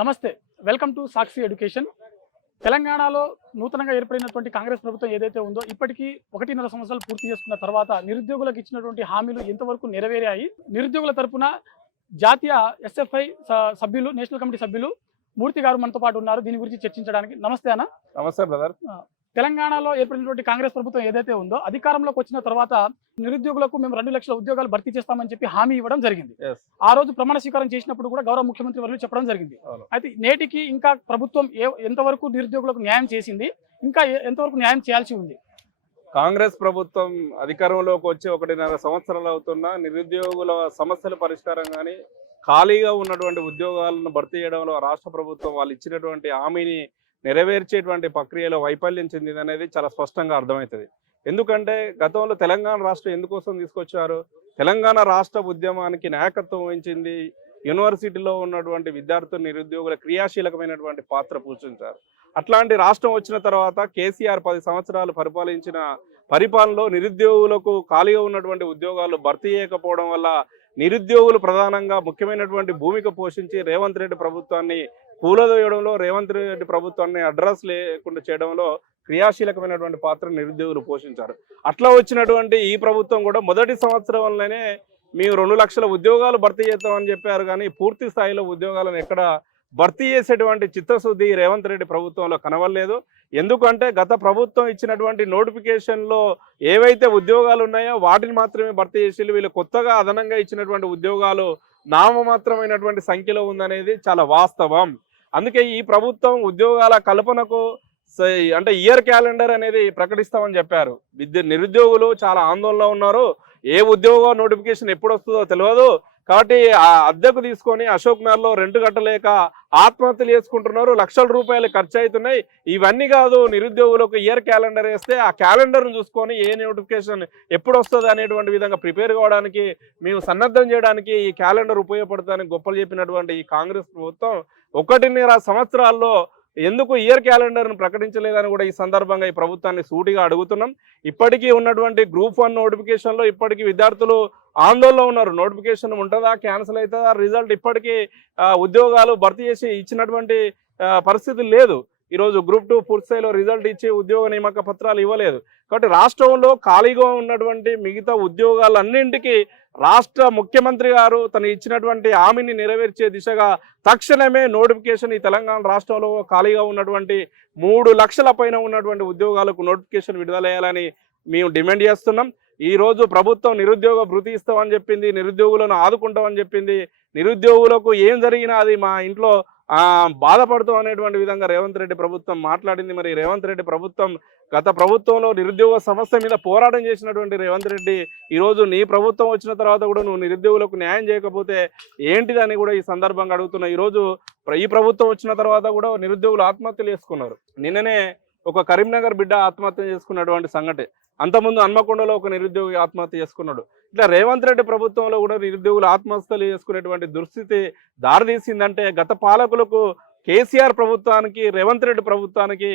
నమస్తే welcome to Sakshi education. తెలంగాణలో నూతనంగా ఏర్పడినటువంటి కాంగ్రెస్ ప్రభుత్వం ఏదైతే ఉందో ఇప్పటికీ ఒకటిన్నర సంవత్సరాలు పూర్తి చేసుకున్న తర్వాత నిరుద్యోగులకు ఇచ్చినటువంటి హామీలు ఎంతవరకు నెరవేరాయి? నిరుద్యోగుల తరపున జాతీయ ఎస్ఎఫ్ఐ సభ్యులు నేషనల్ కమిటీ సభ్యులు మూర్తి గారు మనతో పాటు ఉన్నారు. దీని గురించి చర్చించడానికి. నమస్తే అన్న. నమస్తే బ్రదర్. తెలంగాణలో ఏర్పడినటువంటి కాంగ్రెస్ ప్రభుత్వం ఏదైతే ఉందో అధికారంలోకి వచ్చిన తర్వాత నిరుద్యోగులకు మేము రెండు లక్షల ఉద్యోగాలు భర్తీ చేస్తామని చెప్పి హామీ ఇవ్వడం జరిగింది. ఆ రోజు ప్రమాణ స్వీకారం చేసినప్పుడు కూడా గౌరవ ముఖ్యమంత్రి వర్యులు చెప్పడం జరిగింది. అయితే నేటికి ఇంకా ప్రభుత్వం ఎంతవరకు నిరుద్యోగులకు న్యాయం చేసింది ఇంకా ఎంతవరకు న్యాయం చేయాల్సి ఉంది? కాంగ్రెస్ ప్రభుత్వం అధికారంలోకి వచ్చి ఒకటిన్నర సంవత్సరాలు అవుతున్న నిరుద్యోగుల సమస్యల పరిష్కారం కానీ ఖాళీగా ఉన్నటువంటి ఉద్యోగాలను భర్తీ చేయడంలో రాష్ట్ర ప్రభుత్వం వాళ్ళు ఇచ్చినటువంటి హామీని నెరవేర్చేటువంటి ప్రక్రియలో వైఫల్యం చెందింది అనేది చాలా స్పష్టంగా అర్థమవుతుంది. ఎందుకంటే గతంలో తెలంగాణ రాష్ట్రం ఎందుకోసం తీసుకొచ్చారు? తెలంగాణ రాష్ట్ర ఉద్యమానికి నాయకత్వం వహించింది యూనివర్సిటీలో ఉన్నటువంటి విద్యార్థులు నిరుద్యోగుల క్రియాశీలకమైనటువంటి పాత్ర పోషించారు. అట్లాంటి రాష్ట్రం వచ్చిన తర్వాత కేసీఆర్ పది సంవత్సరాలు పరిపాలించిన పరిపాలనలో నిరుద్యోగులకు ఖాళీగా ఉన్నటువంటి ఉద్యోగాలు భర్తీ చేయకపోవడం వల్ల నిరుద్యోగులు ప్రధానంగా ముఖ్యమైనటువంటి భూమిక పోషించి రేవంత్ రెడ్డి ప్రభుత్వాన్ని కూలదోయడంలో రేవంత్ రెడ్డి ప్రభుత్వాన్ని అడ్రస్ లేకుండా చేయడంలో క్రియాశీలకమైనటువంటి పాత్ర నిరుద్యోగులు పోషించారు. అట్లా వచ్చినటువంటి ఈ ప్రభుత్వం కూడా మొదటి సంవత్సరంలోనే మేము రెండు లక్షల ఉద్యోగాలు భర్తీ చేస్తామని చెప్పారు కానీ పూర్తి స్థాయిలో ఉద్యోగాలను ఎక్కడ భర్తీ చేసేటువంటి చిత్తశుద్ధి రేవంత్ రెడ్డి ప్రభుత్వంలో కనవలేదు ఎందుకంటే గత ప్రభుత్వం ఇచ్చినటువంటి నోటిఫికేషన్లో ఏవైతే ఉద్యోగాలు ఉన్నాయో వాటిని మాత్రమే భర్తీ చేసి వీళ్ళు కొత్తగా అదనంగా ఇచ్చినటువంటి ఉద్యోగాలు నామమాత్రమైనటువంటి సంఖ్యలో ఉందనేది చాలా వాస్తవం. అందుకే ఈ ప్రభుత్వం ఉద్యోగాల కల్పనకు స- అంటే ఇయర్ క్యాలెండర్ అనేది ప్రకటిస్తామని చెప్పారు. విద్య నిరుద్యోగులు చాలా ఆందోళనలో ఉన్నారు. ఏ ఉద్యోగ నోటిఫికేషన్ ఎప్పుడు వస్తుందో తెలియదు. కాబట్టి ఆ అద్దెకు తీసుకొని అశోక్ నగర్లో రెంట్ కట్టలేక ఆత్మహత్యలు చేసుకుంటున్నారు. లక్షల రూపాయలు ఖర్చు అవుతున్నాయి. ఇవన్నీ కాదు నిరుద్యోగులకు ఇయర్ క్యాలెండర్ వేస్తే ఆ క్యాలెండర్ను చూసుకొని ఏ నోటిఫికేషన్ ఎప్పుడు వస్తుంది అనేటువంటి విధంగా ప్రిపేర్ కావడానికి మేము సన్నద్ధం చేయడానికి ఈ క్యాలెండర్ ఉపయోగపడుతుందని గొప్పలు చెప్పినటువంటి ఈ కాంగ్రెస్ ప్రభుత్వం ఒకటిన్నర సంవత్సరాల్లో ఎందుకు ఇయర్ క్యాలెండర్ను ప్రకటించలేదని కూడా ఈ సందర్భంగా ఈ ప్రభుత్వాన్ని సూటిగా అడుగుతున్నాం. ఇప్పటికీ ఉన్నటువంటి గ్రూప్ వన్ నోటిఫికేషన్లో ఇప్పటికీ విద్యార్థులు ఆందోళనలో ఉన్నారు. నోటిఫికేషన్ ఉంటుందా? క్యాన్సిల్ అవుతుందా రిజల్ట్ ఇప్పటికీ ఉద్యోగాలు భర్తీ చేసి ఇచ్చినటువంటి పరిస్థితి లేదు. ఈరోజు గ్రూప్ టూ పూర్తి స్థాయిలో రిజల్ట్ ఇచ్చి ఉద్యోగ నియామక పత్రాలు ఇవ్వలేదు. కాబట్టి రాష్ట్రంలో ఖాళీగా ఉన్నటువంటి మిగతా ఉద్యోగాలన్నింటికి రాష్ట్ర ముఖ్యమంత్రి గారు తను ఇచ్చినటువంటి హామీని నెరవేర్చే దిశగా తక్షణమే నోటిఫికేషన్ ఈ తెలంగాణ రాష్ట్రంలో ఖాళీగా ఉన్నటువంటి మూడు లక్షల పైన ఉన్నటువంటి ఉద్యోగాలకు నోటిఫికేషన్ విడుదలయ్యాలని మేము డిమాండ్ చేస్తున్నాం. ఈ రోజు ప్రభుత్వం నిరుద్యోగ భృతి ఇస్తామని చెప్పింది నిరుద్యోగులను ఆదుకుంటామని చెప్పింది. నిరుద్యోగులకు ఏం జరిగినా అది మా ఇంట్లో బాధపడుతూ అనేటువంటి విధంగా రేవంత్ రెడ్డి ప్రభుత్వం మాట్లాడింది. మరి రేవంత్ రెడ్డి ప్రభుత్వం గత ప్రభుత్వంలో నిరుద్యోగ సమస్య మీద పోరాటం చేసినటువంటి రేవంత్ రెడ్డి ఈరోజు నీ ప్రభుత్వం వచ్చిన తర్వాత కూడా నువ్వు నిరుద్యోగులకు న్యాయం చేయకపోతే ఏంటిదని కూడా ఈ సందర్భంగా అడుగుతున్నా. ఈరోజు ప్ర- ఈ ప్రభుత్వం వచ్చిన తర్వాత కూడా నిరుద్యోగులు ఆత్మహత్యలు చేసుకున్నారు. నిన్ననే ఒక కరీంనగర్ బిడ్డ ఆత్మహత్య చేసుకున్నటువంటి సంఘటన. అంతకుముందు హన్మకొండలో ఒక నిరుద్యోగి ఆత్మహత్య చేసుకున్నాడు. ఇట్లా రేవంత్ రెడ్డి ప్రభుత్వంలో కూడా నిరుద్యోగులు ఆత్మహత్యలు చేసుకునేటువంటి దుస్థితి దారితీసిందంటే గత పాలకులకు కేసీఆర్ ప్రభుత్వానికి రేవంత్ రెడ్డి ప్రభుత్వానికి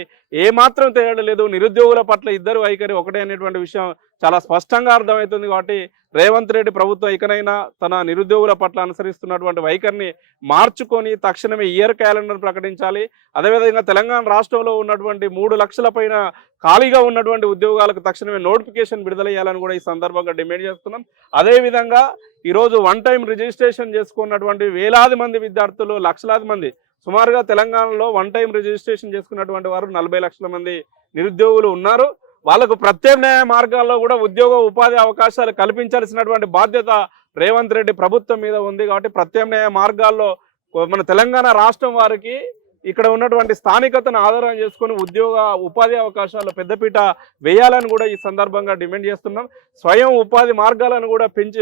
ఏమాత్రం తేడా లేదు. నిరుద్యోగుల పట్ల ఇద్దరు వైఖరి ఒకటే అనేటువంటి విషయం చాలా స్పష్టంగా అర్థమవుతుంది కాబట్టి రేవంత్ రెడ్డి ప్రభుత్వం ఇకనైనా తన నిరుద్యోగుల పట్ల అనుసరిస్తున్నటువంటి వైఖరిని మార్చుకొని తక్షణమే ఇయర్ క్యాలెండర్ ప్రకటించాలి. అదేవిధంగా తెలంగాణ రాష్ట్రంలో ఉన్నటువంటి మూడు లక్షల పైన ఖాళీగా ఉన్నటువంటి ఉద్యోగాలకు తక్షణమే నోటిఫికేషన్ విడుదలయ్యాలని కూడా ఈ సందర్భంగా డిమాండ్ చేస్తున్నాం. అదేవిధంగా ఈరోజు వన్ టైం రిజిస్ట్రేషన్ చేసుకున్నటువంటి వేలాది మంది విద్యార్థులు లక్షలాది మంది సుమారుగా తెలంగాణలో వన్ టైం రిజిస్ట్రేషన్ చేసుకున్నటువంటి వారు నలభై లక్షల మంది నిరుద్యోగులు ఉన్నారు. వాళ్ళకు ప్రత్యామ్నాయ మార్గాల్లో కూడా ఉద్యోగ ఉపాధి అవకాశాలు కల్పించాల్సినటువంటి బాధ్యత రేవంత్ రెడ్డి ప్రభుత్వం మీద ఉంది కాబట్టి ప్రత్యామ్నాయ మార్గాల్లో మన తెలంగాణ రాష్ట్రం వారికి ఇక్కడ ఉన్నటువంటి స్థానికతను ఆధారం చేసుకుని ఉద్యోగ ఉపాధి అవకాశాలు పెద్దపీట వేయాలని కూడా ఈ సందర్భంగా డిమాండ్ చేస్తున్నాం. స్వయం ఉపాధి మార్గాలను కూడా పెంచి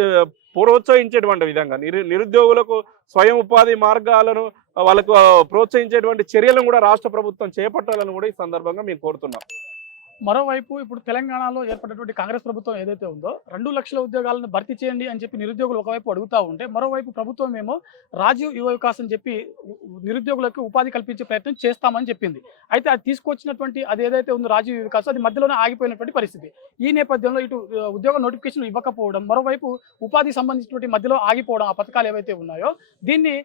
ప్రోత్సహించేటువంటి విధంగా నిరు నిరుద్యోగులకు స్వయం ఉపాధి మార్గాలను వాళ్ళకు ప్రోత్సహించేటువంటి చర్యలను కూడా రాష్ట్ర ప్రభుత్వం చేపట్టాలని కూడా ఈ సందర్భంగా మేము కోరుతున్నాం. మరోవైపు ఇప్పుడు తెలంగాణలో ఏర్పడినటువంటి కాంగ్రెస్ ప్రభుత్వం ఏదైతే ఉందో రెండు లక్షల ఉద్యోగాలను భర్తీ చేయండి అని చెప్పి నిరుద్యోగులు ఒకవైపు అడుగుతా ఉంటే మరోవైపు ప్రభుత్వం ఏమో రాజీవ్ యువ వికాస్ అని చెప్పి నిరుద్యోగులకు ఉపాధి కల్పించే ప్రయత్నం చేస్తామని చెప్పింది. అయితే అది తీసుకొచ్చినటువంటి అది ఏదైతే ఉందో రాజీవ్ వికాస్ అది మధ్యలోనే ఆగిపోయినటువంటి పరిస్థితి. ఈ నేపథ్యంలో ఇటు ఉద్యోగ నోటిఫికేషన్ ఇవ్వకపోవడం మరోవైపు ఉపాధి సంబంధించినటువంటి మధ్యలో ఆగిపోవడం ఆ పథకాలు ఏవైతే ఉన్నాయో దీన్ని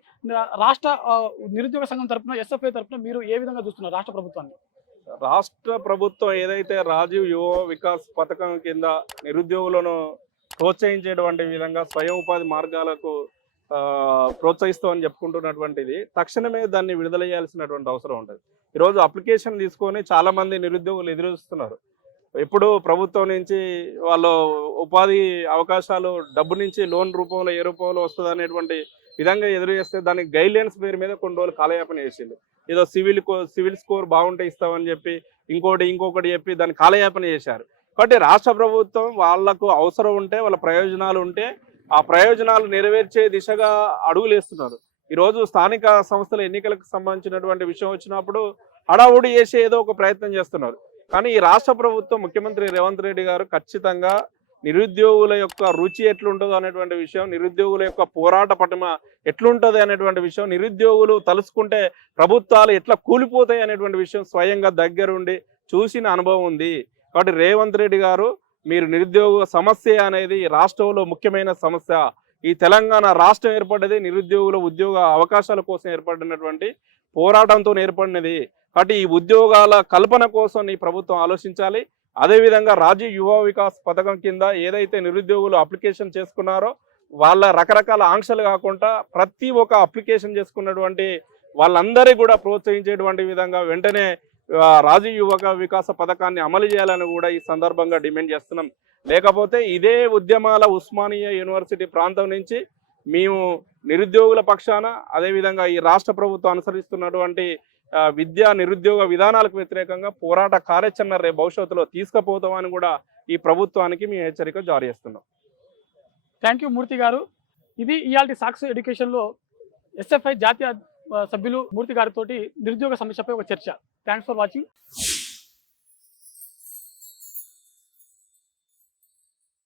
రాష్ట్ర నిరుద్యోగ సంఘం తరపున ఎస్ఎఫ్ఐ తరపున మీరు ఏ విధంగా చూస్తున్నారు రాష్ట్ర ప్రభుత్వాన్ని? రాష్ట్ర ప్రభుత్వం ఏదైతే రాజీవ్ యువ వికాస్ పథకం కింద నిరుద్యోగులను ప్రోత్సహించేటువంటి విధంగా స్వయం ఉపాధి మార్గాలకు ప్రోత్సహిస్తామని చెప్పుకుంటున్నటువంటిది తక్షణమే దాన్ని విడుదల చేయాల్సినటువంటి అవసరం ఉంటుంది. ఈరోజు అప్లికేషన్ తీసుకొని చాలా మంది నిరుద్యోగులు ఎదురుస్తున్నారు ఎప్పుడు ప్రభుత్వం నుంచి వాళ్ళు ఉపాధి అవకాశాలు డబ్బు నుంచి లోన్ రూపంలో ఏ రూపంలో వస్తుంది అనేటువంటి విధంగా ఎదురు చేస్తే దానికి గైడ్లైన్స్ పేరు మీద కొన్ని రోజులు కాలయాపన చేసిండు. ఏదో సివిల్ సివిల్ స్కోర్ బాగుంటే ఇస్తామని చెప్పి ఇంకోటి ఇంకొకటి చెప్పి దాన్ని కాలయాపన చేశారు. కాబట్టి రాష్ట్ర ప్రభుత్వం వాళ్ళకు అవసరం ఉంటే వాళ్ళ ప్రయోజనాలు ఉంటే ఆ ప్రయోజనాలు నెరవేర్చే దిశగా అడుగులు వేస్తున్నారు. ఈరోజు స్థానిక సంస్థల ఎన్నికలకు సంబంధించినటువంటి విషయం వచ్చినప్పుడు హడావుడి చేసే ఏదో ఒక ప్రయత్నం చేస్తున్నారు. కానీ ఈ రాష్ట్ర ప్రభుత్వం ముఖ్యమంత్రి రేవంత్ రెడ్డి గారు ఖచ్చితంగా నిరుద్యోగుల యొక్క రుచి ఎట్లుంటుందో అనేటువంటి విషయం నిరుద్యోగుల యొక్క పోరాట పటిమ ఎట్లుంటుంది అనేటువంటి విషయం నిరుద్యోగులు తలుసుకుంటే ప్రభుత్వాలు ఎట్లా కూలిపోతాయి అనేటువంటి విషయం స్వయంగా దగ్గరుండి చూసిన అనుభవం ఉంది. కాబట్టి రేవంత్ రెడ్డి గారు మీరు నిరుద్యోగ సమస్య అనేది రాష్ట్రంలో ముఖ్యమైన సమస్య. ఈ తెలంగాణ రాష్ట్రం ఏర్పడ్డది నిరుద్యోగుల ఉద్యోగ అవకాశాల కోసం ఏర్పడినటువంటి పోరాటంతో ఏర్పడినది. కాబట్టి ఈ ఉద్యోగాల కల్పన కోసం ఈ ప్రభుత్వం ఆలోచించాలి. అదేవిధంగా రాజీవ్ యువ వికాస్ పథకం కింద ఏదైతే నిరుద్యోగులు అప్లికేషన్ చేసుకున్నారో వాళ్ళ రకరకాల ఆంక్షలు కాకుండా ప్రతి ఒక్క అప్లికేషన్ చేసుకున్నటువంటి వాళ్ళందరికీ కూడా ప్రోత్సహించేటువంటి విధంగా వెంటనే రాజీవ్ యువక వికాస పథకాన్ని అమలు చేయాలని కూడా ఈ సందర్భంగా డిమాండ్ చేస్తున్నాం. లేకపోతే ఇదే ఉద్యమాల ఉస్మానియా యూనివర్సిటీ ప్రాంతం నుంచి మేము నిరుద్యోగుల పక్షాన అదేవిధంగా ఈ రాష్ట్ర ప్రభుత్వం అనుసరిస్తున్నటువంటి విద్యా నిరుద్యోగ విధానాలకు వ్యతిరేకంగా పోరాట కార్యాచరణ రే భవిష్యత్తులో తీసుకుపోతామని కూడా ఈ ప్రభుత్వానికి మేము హెచ్చరిక జారీ చేస్తున్నాం. థ్యాంక్ యూ మూర్తి గారు. ఇది ఇవాళ సాక్స్ ఎడ్యుకేషన్లో ఎస్ఎఫ్ఐ జాతీయ సభ్యులు మూర్తి గారితో నిరుద్యోగ సమస్యపై ఒక చర్చ. Thanks for watching